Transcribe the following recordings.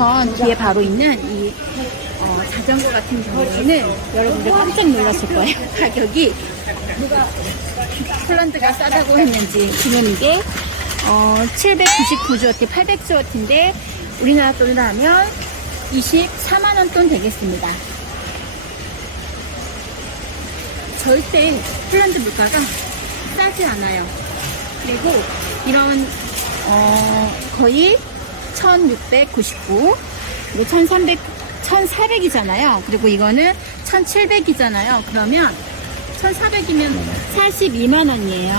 우선 뒤에 바로 있는 이 자전거 같은 경우에는 여러분들 깜짝 놀랐을 거예요. 가격이 누가 폴란드가 싸다고 했는지. 지금 이게 799주어티, 800주어티인데 우리나라 돈으로 하면 24만원 돈 되겠습니다. 절대 폴란드 물가가 싸지 않아요. 그리고 이런 거의 1699, 그리고 1400이잖아요. 그리고 이거는 1700이잖아요. 그러면 1400이면 42만원이에요.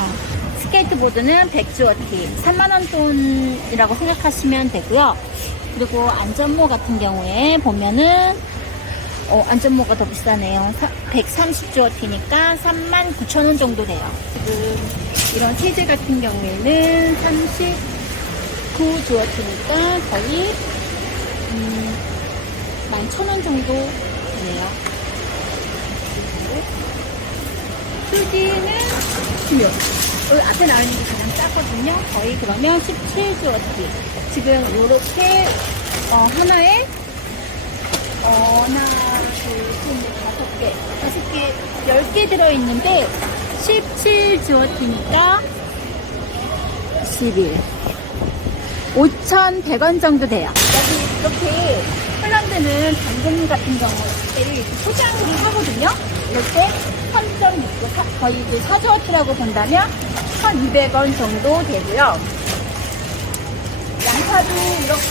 스케이트보드는 100주어티, 3만원 돈이라고 생각하시면 되고요. 그리고 안전모 같은 경우에 보면은 안전모가 더 비싸네요. 130주어티니까 39,000원 정도 돼요. 지금 이런 세제 같은 경우에는 39주어티니까 거의 11,000원 정도 되네요. 휴지는 지금 여기 앞에 나와 있는 게 가장 작거든요. 거의 그러면 17주어티. 지금 요렇게 하나에 하나, 둘, 셋, 5개, 10개 들어있는데 17주어티니까 11, 5,100원 정도 돼요. 여기 이렇게 폴란드는 당근 같은 경우에 이렇게 포장을 하거든요. 이럴 때 3.6, 거의 4주어티라고 본다면 1,200원 정도 되고요. 양파도 이렇게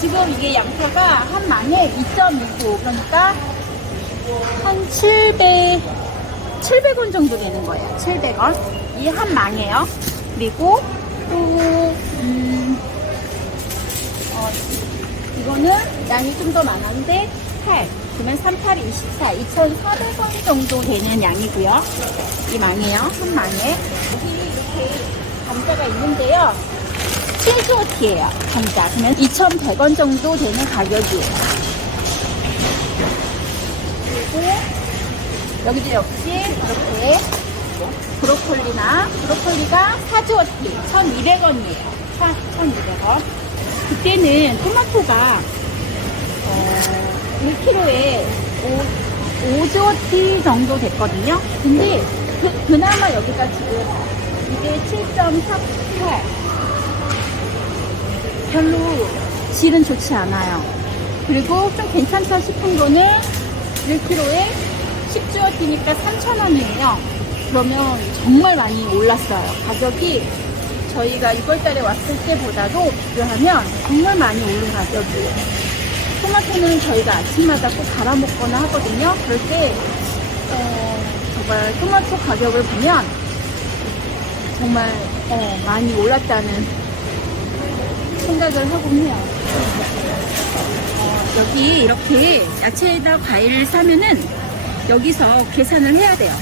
지금 이게 양파가 한 망에 2.29, 그러니까 한 700원 정도 되는 거예요. 700원. 이 한 망이에요. 그리고 또 이거는 양이 좀 더 많은데 8, 그러면 38, 24, 2,400원 정도 되는 양이고요. 이 망이에요. 한 망에. 여기 이렇게 감자가 있는데요. 7주어티예요. 감자. 그러면 2,100원 정도 되는 가격이에요. 그리고 여기도 역시 이렇게 브로콜리가 4주어티 1,200원이에요. 1,200원. 그때는 토마토가 1kg에 5주어티 정도 됐거든요. 근데 그나마 여기가 지금 이게 7.48, 별로 질은 좋지 않아요. 그리고 좀 괜찮다 싶은 거는 1kg에 10주어티니까 3,000원이에요. 그러면 정말 많이 올랐어요. 가격이 저희가 이월달에 왔을 때보다도 비교하면 정말 많이 오른 가격이에요. 토마토는 저희가 아침마다 꼭 갈아 먹거나 하거든요. 그럴 때 정말 토마토 가격을 보면 정말 많이 올랐다는 생각을 하곤 해요. 여기 이렇게 야채에다 과일을 사면은 여기서 계산을 해야 돼요.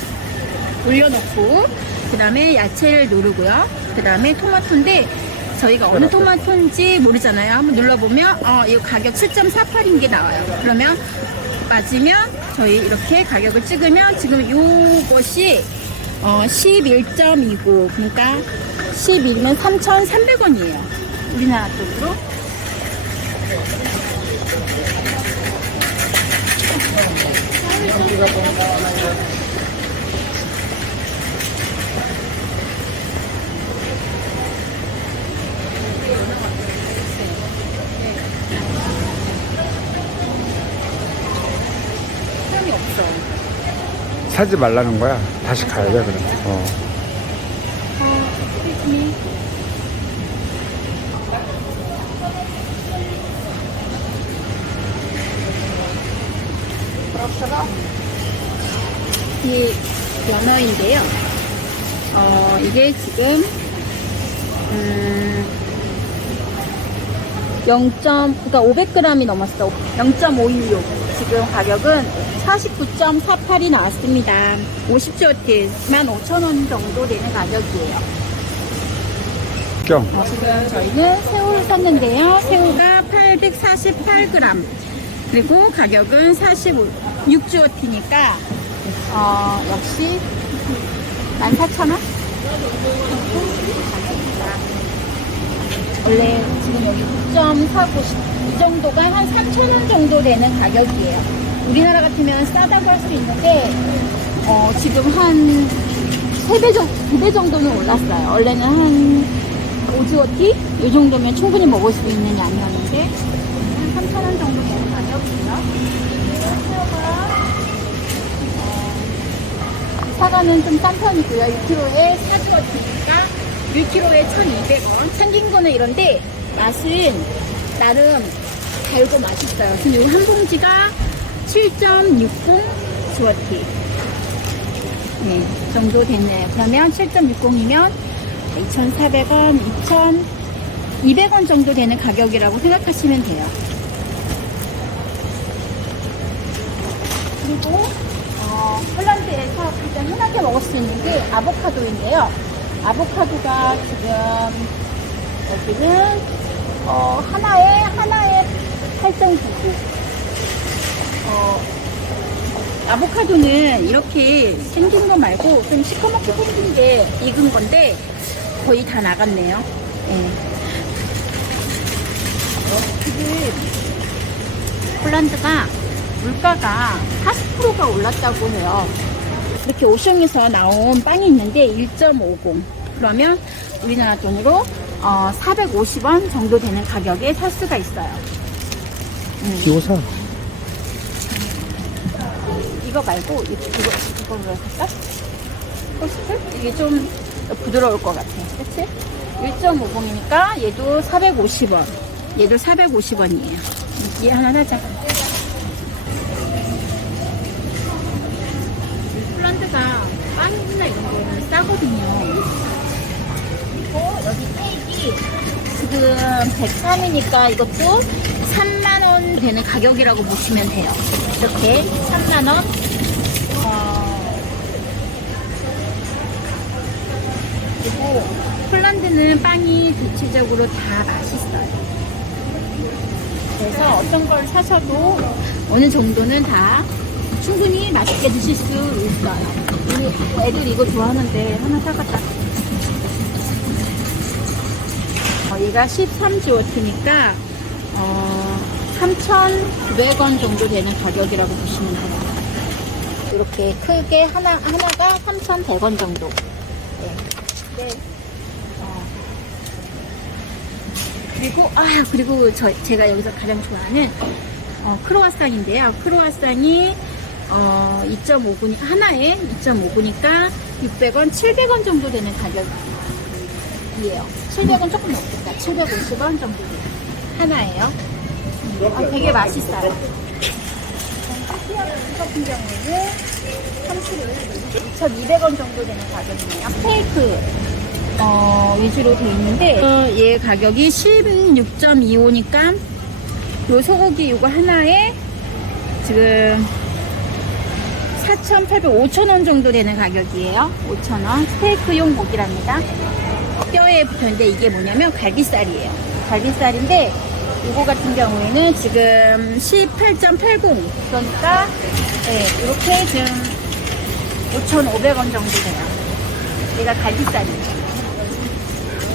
올려놓고 그 다음에 야채를 누르고요. 그 다음에 토마토인데 저희가 어느 토마토인지 모르잖아요. 한번 눌러보면 이 가격 7.48인 게 나와요. 그러면 맞으면 저희 이렇게 가격을 찍으면 지금 요것이 11.29, 그러니까 11이면 3,300원이에요. 우리나라 돈으로. 사람이 없어. 사지 말라는 거야. 다시 가야 돼, 그럼. 이 연어인데요. 이게 지금 그러니까 500g이 넘었어. 0.516. 지금 가격은 49.48이 나왔습니다. 50주어티 15,000원 정도 되는 가격이에요. 지금 저희는 새우를 샀는데요. 새우가 848g. 그리고 가격은 46주어티니까 역시 14,000원? 원래 지금 여기 9.49 이 정도가 한 3,000원 정도 되는 가격이에요. 우리나라 같으면 싸다고 할 수 있는데 지금 한 2배 정도는 올랐어요. 원래는 한 오즈워티? 이 정도면 충분히 먹을 수 있는 양이었는데 한 3,000원 정도 되는 가격이에요. 사과는 좀 싼 편이고요. 6kg에 4주워티니까 1kg에 1,200원. 생긴 거는 이런데 맛은 나름 달고 맛있어요. 근데 이 한 봉지가 7.60 주워티. 네, 정도 됐네요. 그러면 7.60이면 2,400원, 2,200원 정도 되는 가격이라고 생각하시면 돼요. 그리고 폴란드에서 가장 흔하게 먹을 수 있는 게 아보카도인데요. 아보카도가 지금 여기는 하나에 8.99. 아보카도는 이렇게 생긴 거 말고 좀 시커멓게 생긴 게 익은 건데 거의 다 나갔네요. 네. 지금 폴란드가 물가가 40%가 올랐다고 해요. 이렇게 오션에서 나온 빵이 있는데 1.50. 그러면 우리나라 돈으로 450원 정도 되는 가격에 살 수가 있어요. 이거 사. 이거 말고 이거로 살까? 토스트? 이게 좀 부드러울 것 같아. 그치? 1.50이니까 얘도 450원. 얘도 450원이에요. 얘 하나 사자. 폴란드가 빵이나 이런 거는 싸거든요. 그리고 여기 케이크 지금 103이니까 이것도 3만원 되는 가격이라고 보시면 돼요. 이렇게 3만원. 그리고 폴란드는 빵이 대체적으로 다 맛있어요. 그래서 어떤 걸 사셔도 어느 정도는 다 충분히 맛있게 드실 수 있어요. 우리 애들 이거 좋아하는데 하나 사갔다. 얘가 13주워트니까 3,900원 정도 되는 가격이라고 보시면 돼요. 이렇게 크게 하나가 3,100원 정도. 네. 그리고 제가 여기서 가장 좋아하는 크로와상인데요. 크로와상이 2.5분 하나에 2.5분이니까 600원, 700원 정도 되는 가격이에요. 700원 조금 넘겠다. 750원 정도 하나예요. 되게 맛있어요. 같은 경우에는 3kg에 2,200원 정도 되는 가격이네요. 스테이크 위주로 되어 있는데 얘 가격이 16.25니까 요 소고기 요거 하나에 지금 4,800, 5,000원 정도 되는 가격이에요. 5,000원. 스테이크용 고기랍니다. 뼈에 붙었는데 이게 뭐냐면 갈비살이에요. 갈비살인데 이거 같은 경우에는 지금 18.80. 그러니까 네, 이렇게 지금 5,500원 정도 돼요. 얘가 갈비살이에요.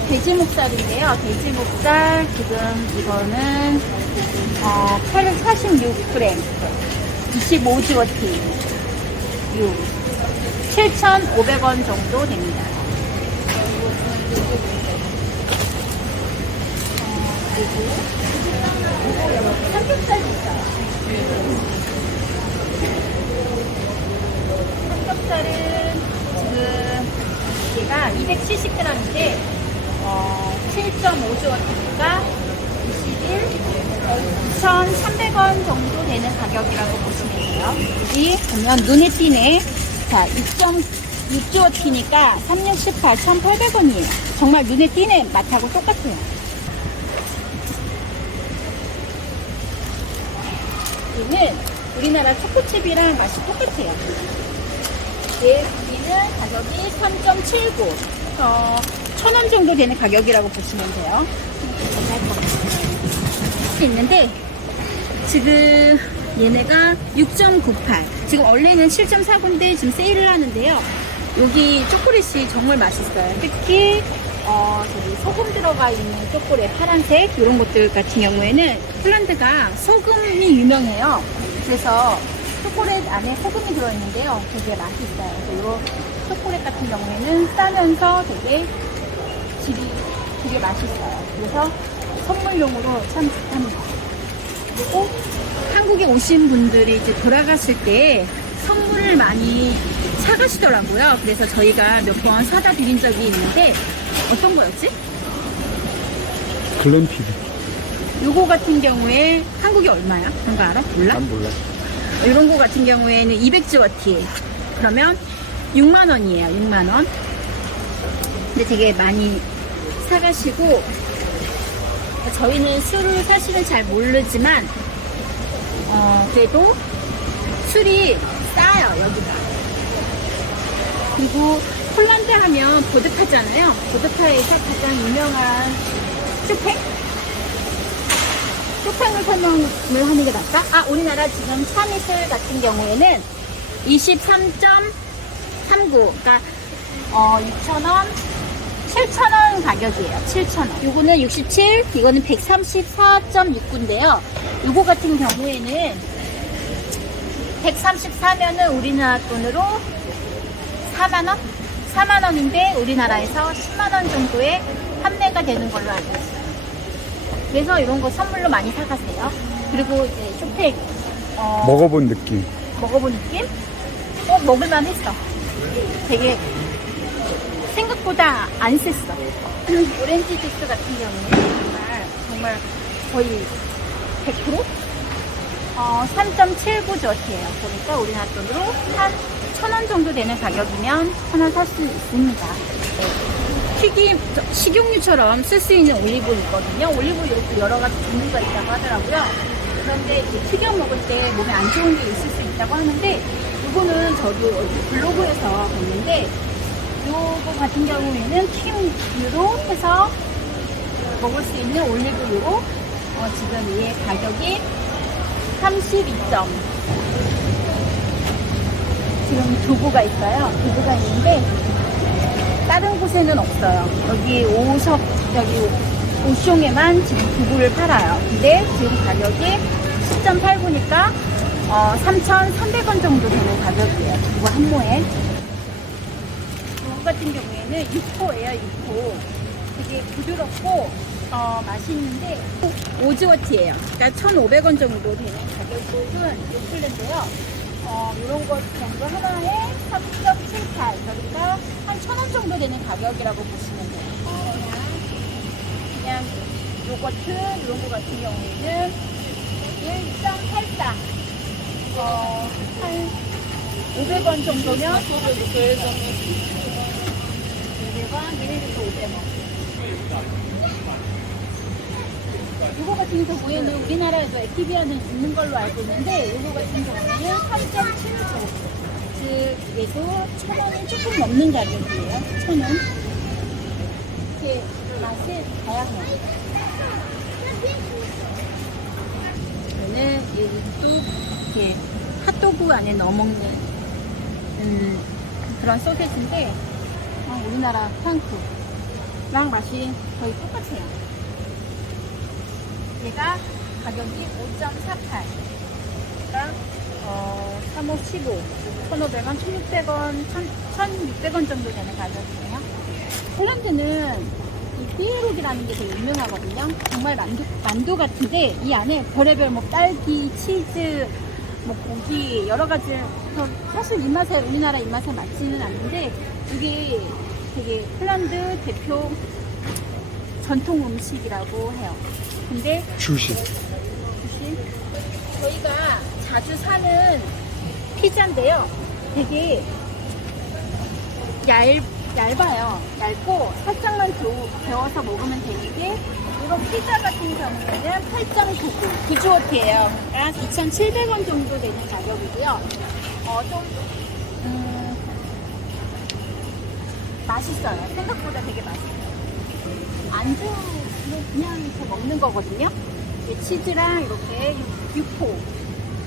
돼지목살인데요. 돼지목살 지금 이거는 846g 25주워티 7,500원 정도 됩니다. 그리고 삼겹살도 있어요. 삼겹살은 지금 얘가 270g인데 7.5주워트니까 21, 2,300원 정도 되는 가격이라고 보시면 돼요. 여기 보면 눈에 띄네. 자, 6.6주워트니까 368, 1,800원이에요. 정말 눈에 띄네 맛하고 똑같아요. 여기는 우리나라 초코칩이랑 맛이 똑같아요. 얘 고기는 가격이 3.79. 1,000원 정도 되는 가격이라고 보시면 돼요. 있는데 지금 얘네가 6.98. 지금 원래는 7.49인데 지금 세일을 하는데요. 여기 초콜릿이 정말 맛있어요. 특히 저기 소금 들어가 있는 초콜릿 파란색 이런 것들 같은 경우에는 폴란드가 소금이 유명해요. 그래서 초콜릿 안에 소금이 들어있는데요. 되게 맛있어요. 그래서 이 초콜릿 같은 경우에는 싸면서 질이 되게 맛있어요. 그래서 선물용으로 참 좋답니다. 그리고 한국에 오신 분들이 이제 돌아갔을 때 선물을 많이 사가시더라고요. 그래서 저희가 몇 번 사다 드린 적이 있는데 어떤 거였지? 글램피드. 요거 같은 경우에 한국이 얼마야? 그런 거 알아? 몰라? 난 몰라. 이런 거 같은 경우에는 200G워트. 그러면 6만원이에요. 6만원. 근데 되게 많이 사가시고, 저희는 술을 사실은 잘 모르지만, 그래도 술이 싸요, 여기가. 그리고 폴란드 하면 보드카잖아요. 보드카에서 가장 유명한 쇼팽? 쇼팽을 설명을 하는 게 낫다? 아, 우리나라 지금 참이슬 같은 경우에는 23.39. 그러니까, 6,000원, 7,000원 가격이에요. 7,000원. 요거는 67, 이거는 134.69인데요. 요거 같은 경우에는 134면은 우리나라 돈으로 4만원? 4만원인데 우리나라에서 10만원 정도에 판매가 되는 걸로 알고 있어요. 그래서 이런 거 선물로 많이 사가세요. 그리고 이제 쇼팽 먹어본 느낌. 먹어본 느낌? 먹을만 했어. 되게 생각보다 안 셌어. 오렌지 주스 같은 경우는 정말 거의 100%? 3.79조트예요. 그러니까 우리나라 돈으로 한 1,000원 정도 되는 가격이면 하나 살 수 있습니다. 튀김, 식용유처럼 쓸 수 있는 올리브 있거든요. 올리브 이렇게 여러 가지 종류가 있다고 하더라고요. 그런데 이제 튀겨 먹을 때 몸에 안 좋은 게 있을 수 있다고 하는데, 이거는 저도 어디 블로그에서 봤는데, 요거 같은 경우에는 튀김유로 해서 먹을 수 있는 올리브유로 지금 얘 가격이 32점. 지금 두부가 있어요. 두부가 있는데 다른 곳에는 없어요. 여기 여기 오숑에만 지금 두부를 팔아요. 근데 지금 가격이 10.89니까 3,300원 정도 되는 가격이에요. 두부 한 모에. 두부 같은 경우에는 6호예요. 6호. 되게 부드럽고 맛있는데 5지워트예요. 그러니까 1,500원 정도 되는 가격은 요플랜드요. 이런 것 정도 하나에 3.78. 그러니까 한 1,000원 정도 되는 가격이라고 보시면 돼요. 그냥 요거트 이런 거 같은 경우에는 1.84. 한 500원 정도면 500원, 1리터 500원. 이거 같은 경우에는 우리나라에도 액티비아는 있는 걸로 알고 있는데, 이거 같은 경우에는 3.7조. 즉, 얘도 1,000원이 조금 넘는 가격이에요. 1,000원. 이렇게 맛이 다양해요. 얘는 얘도 이렇게 핫도그 안에 넣어 먹는 그런 소세지인데, 우리나라 탕크랑 맛이 거의 똑같아요. 얘가 가격이 5.48. 그러니까 3호 15. 1,500원, 1,600원, 1,600원 정도 되는 가격이에요. 폴란드는 이 피에록이라는 게 되게 유명하거든요. 정말 만두 같은데 이 안에 별의별 뭐 딸기, 치즈, 뭐 고기 여러 가지. 사실 입맛에 우리나라 입맛에 맞지는 않는데 이게 되게 폴란드 대표 전통 음식이라고 해요. 근데 주식. 저희가 자주 사는 피자인데요. 되게 얇아요. 얇고 살짝만 데워서 먹으면 되는데, 이런 피자 같은 경우에는 8.99 9주워트예요. 그러니까 2,700원 정도 되는 가격이고요. 맛있어요. 생각보다 되게 맛있어요. 안주로 그냥 이렇게 먹는 거거든요. 치즈랑 이렇게 육포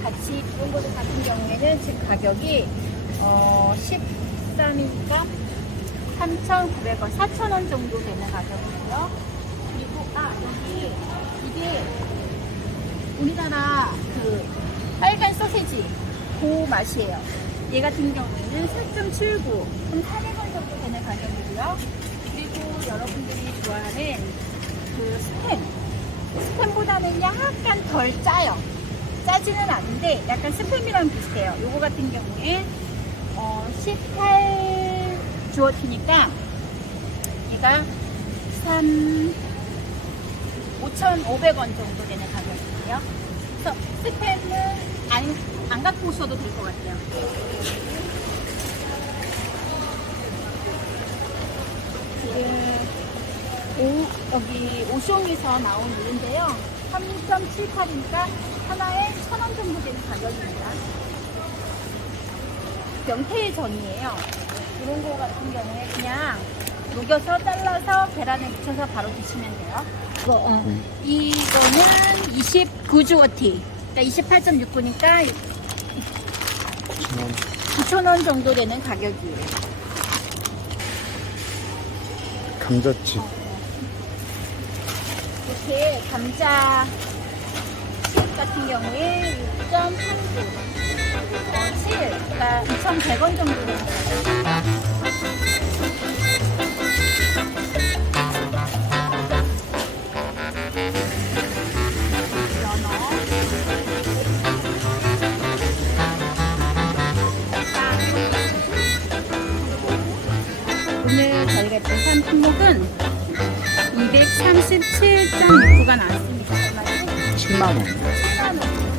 같이 이런 것 같은 경우에는 지금 가격이 13이니까 3,900원, 4,000원 정도 되는 가격이고요. 그리고 여기 이게 우리나라 그 빨간 소세지 그 맛이에요. 얘 같은 경우에는 4.79, 한 400원 정도 되는 가격이고요. 그리고 여러분들이 좋아하는 그 스팸보다는 약간 덜 짜요. 짜지는 않은데 약간 스팸이랑 비슷해요. 요거 같은 경우에 18 주어티니까 얘가 5,500원 정도 되는 가격이에요. 그래서 스팸은 안 갖고 오셔도 될 것 같아요. 지금 여기 오숑에서 나온 물인데요. 3.78이니까 하나에 1,000원 정도 되는 가격입니다. 명태전이에요. 이런 거 같은 경우에 그냥 녹여서 잘라서 계란에 묻혀서 바로 드시면 돼요. 이거는 29주어티. 그러니까 28.69니까 9,000원 정도 되는 가격이에요. 감자칩. 이렇게 감자 칩 같은 경우에 6.39, 7, 그러니까 2,100원 정도 되는 가격이에요. 오늘 저희가 산 품목은 237.69가 나왔습니다. 얼마죠? 10만 원. 10만 원.